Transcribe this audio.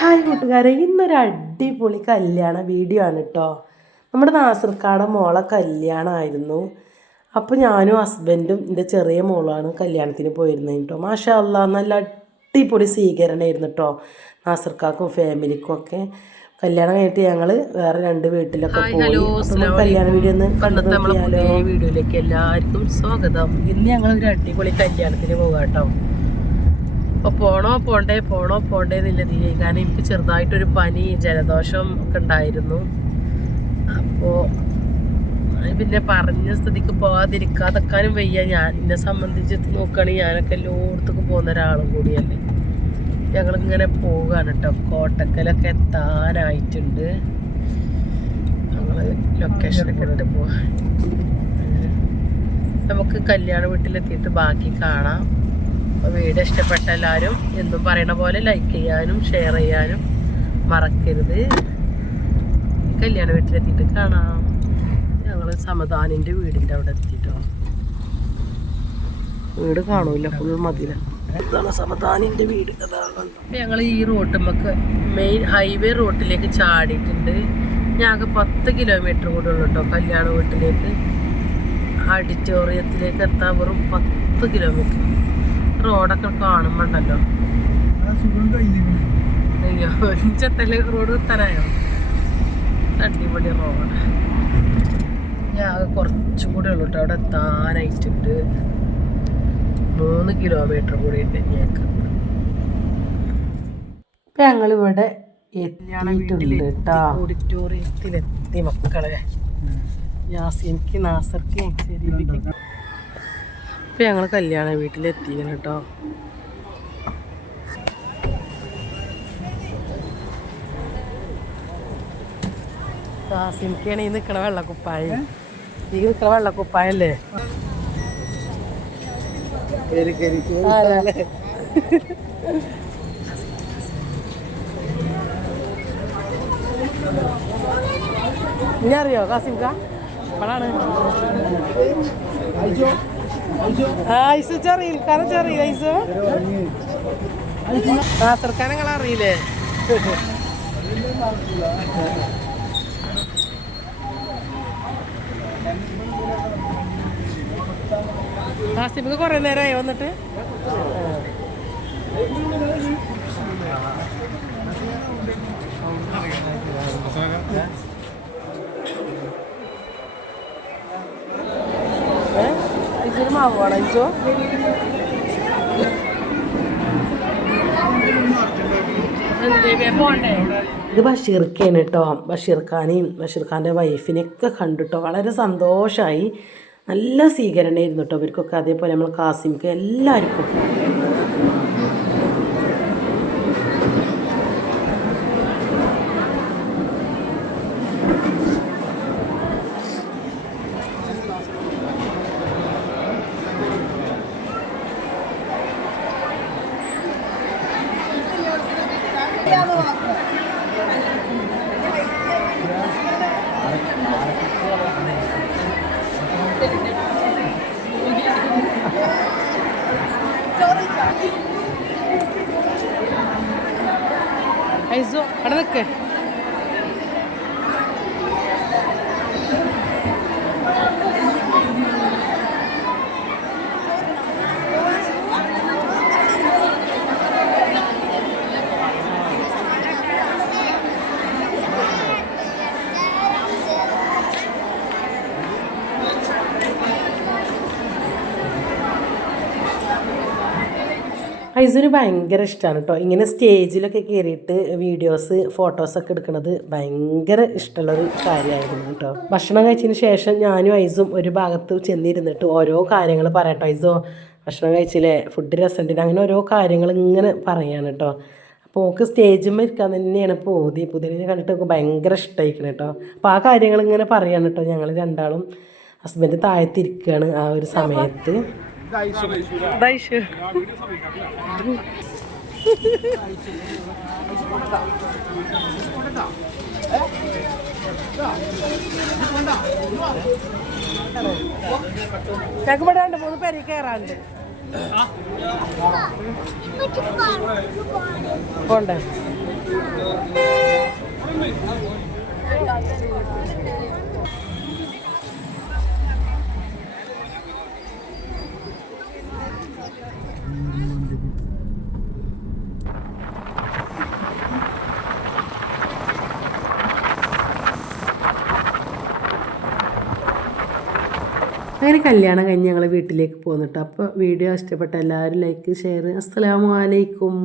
Hi കൂട്ടുകാരെ ഇന്നൊരു അടിപൊളി കല്യാണ വീഡിയോ ആണ് കേട്ടോ നമ്മുടെ നാസർക്കാട മോളെ കല്യാണമായിരുന്നു അപ്പോൾ ഞാനും ഹസ്ബൻഡും എന്റെ ചെറിയ മോളാണ് കല്യാണത്തിന് പോയിരുന്നത് കേട്ടോ മാഷാ അല്ലാ നല്ല അടിപൊളി സ്വീകരണമായിരുന്നു കേട്ടോ നാസർക്കാക്കും ഫാമിലിക്കും ഒക്കെ. കല്യാണം കഴിഞ്ഞിട്ട് ഞങ്ങൾ വേറെ രണ്ട് വീട്ടിലൊക്കെ പോയി. കല്യാണ വീഡിയോ ഒന്ന് കണ്ടു നോക്കിയാലോ വീഡിയോയിലേക്ക് എല്ലാവർക്കും സ്വാഗതം. ഇന്ന് ഞങ്ങൾ ഒരു അടിപൊളി കല്യാണത്തിന് പോകാം കേട്ടോ അപ്പോൾ പോണോ പോണ്ടേ പോണോ പോണ്ടേ എന്നില്ല തീരെ. കാരണം എനിക്ക് ചെറുതായിട്ടൊരു പനി ജലദോഷം ഒക്കെ ഉണ്ടായിരുന്നു. അപ്പോൾ പിന്നെ പറഞ്ഞ സ്ഥിതിക്ക് പോകാതിരിക്കാതെക്കാനും വയ്യ. ഞാൻ എന്നെ സംബന്ധിച്ച് നോക്കുകയാണെങ്കിൽ ഞാനൊക്കെ എല്ലോടത്തേക്ക് പോകുന്ന ഒരാളും കൂടിയല്ലേ. ഞങ്ങളിങ്ങനെ പോവുകയാണ് കേട്ടോ കോട്ടക്കലൊക്കെ എത്താനായിട്ടുണ്ട്. ഞങ്ങൾ ലൊക്കേഷനൊക്കെ ഇട്ട് പോവാ. നമുക്ക് കല്യാണ വീട്ടിലെത്തിയിട്ട് ബാക്കി കാണാം. അപ്പോൾ വീഡിയോ ഇഷ്ടപ്പെട്ട എല്ലാവരും എന്നും പറയണ പോലെ ലൈക്ക് ചെയ്യാനും ഷെയർ ചെയ്യാനും മറക്കരുത്. കല്യാണ വീട്ടിലെത്തിയിട്ട് കാണാം. ഞങ്ങൾ സമദാനിന്റെ വീടിന്റെ അവിടെ എത്തിയിട്ടോ വീട് കാണൂല ഫുൾ മതില. ഇതാണ് സമദാനിന്റെ വീട്. ഞങ്ങൾ ഈ റോട്ട് നമുക്ക് മെയിൻ ഹൈവേ റോട്ടിലേക്ക് ചാടിയിട്ടുണ്ട്. ഞങ്ങൾക്ക് പത്ത് കിലോമീറ്റർ കൂടെ ഉള്ളു കേട്ടോ കല്യാണ വീട്ടിലേക്ക്. ഓഡിറ്റോറിയത്തിലേക്ക് എത്താൻ വെറും പത്ത് കിലോമീറ്റർ റോഡൊക്കെ കാണുമ്പോണ്ടല്ലോ? അയ്യോ ചെത്തൽ റോഡ് ഉത്തരായോ? അടിപൊളി റോഡ്. ഞാൻ കുറച്ചും കൂടെ ഉള്ളു കേട്ടോ അവിടെ എത്താനായിട്ടുണ്ട്. മൂന്ന് കിലോമീറ്റർ കൂടി ഉണ്ട് ഞങ്ങൾക്ക്. ഇപ്പം ഞങ്ങളിവിടെ എത്തിയിട്ടുണ്ട് കേട്ടോ ഓഡിറ്റോറിയത്തിലെത്തി മക്കളെ. യാസിൻക്ക് നാസർക്ക് ശരിക്കും ഇപ്പം ഞങ്ങൾ കല്യാണ വീട്ടിലെത്തിക്കണം കേട്ടോ യാസിൻക്കാണ് ഈ നിൽക്കണ വെള്ളക്കുപ്പായം. ഈ നിൽക്കണ വെള്ളക്കുപ്പായല്ലേ? ഇനി അറിയോ കാസിമിക്ക ഇപ്പോഴാണ്. ഐസു ചെറിയ ഐസു. നിങ്ങൾ അറിയില്ലേ? കുറെ നേരമായി വന്നിട്ട്. ഐസോ പോണ്ടേ ഇത് ബഷീർക്കാണ് കേട്ടോ ബഷീർ ഖാനെയും ബഷീർ ഖാന്റെ വൈഫിനെയൊക്കെ കണ്ടിട്ടോ വളരെ സന്തോഷമായി നല്ല സ്വീകരണമായിരുന്നു കേട്ടോ അവർക്കൊക്കെ അതേപോലെ നമ്മൾ കാസിംക്ക് എല്ലാവർക്കും. ഐസോ അവിടെ നിൽക്ക്. ഐസിന് ഭയങ്കര ഇഷ്ടമാണ് കേട്ടോ ഇങ്ങനെ സ്റ്റേജിലൊക്കെ കയറിയിട്ട് വീഡിയോസ് ഫോട്ടോസൊക്കെ എടുക്കുന്നത് ഭയങ്കര ഇഷ്ടമുള്ളൊരു കാര്യമായിരുന്നു കേട്ടോ ഭക്ഷണം കഴിച്ചതിന് ശേഷം ഞാനും ഐസും ഒരു ഭാഗത്ത് ചെന്നിരുന്നിട്ട് ഓരോ കാര്യങ്ങൾ പറയട്ടോ. ഐസോ ഭക്ഷണം കഴിച്ചില്ലേ? ഫുഡ് രസമുണ്ട് അങ്ങനെ ഓരോ കാര്യങ്ങൾ ഇങ്ങനെ പറയാണ് കേട്ടോ അപ്പോൾ ഓക്ക് സ്റ്റേജിൽ ഇരിക്കാൻ തന്നെയാണ് പോതി. പുതിയ കണ്ടിട്ട് നമുക്ക് ഭയങ്കര ഇഷ്ടമായിരിക്കണം കേട്ടോ അപ്പോൾ ആ കാര്യങ്ങൾ ഇങ്ങനെ പറയാണ് കേട്ടോ ഞങ്ങൾ രണ്ടാളും. ഹസ്ബൻഡ് താഴത്തിരിക്കുകയാണ് ആ ഒരു സമയത്ത്. ദൈഷ് ഞങ്ങൾക്ക് ഇവിടെ രണ്ട് മൂന്ന് പേര് കയറാണ്ട് പോണ്ടേ? അങ്ങനെ കല്യാണം കഴിഞ്ഞ് ഞങ്ങൾ വീട്ടിലേക്ക് പോന്നിട്ട് അപ്പോൾ വീഡിയോ ഇഷ്ടപ്പെട്ട എല്ലാവരും ലൈക്ക് ഷെയർ അസ്സലാമു അലൈക്കും.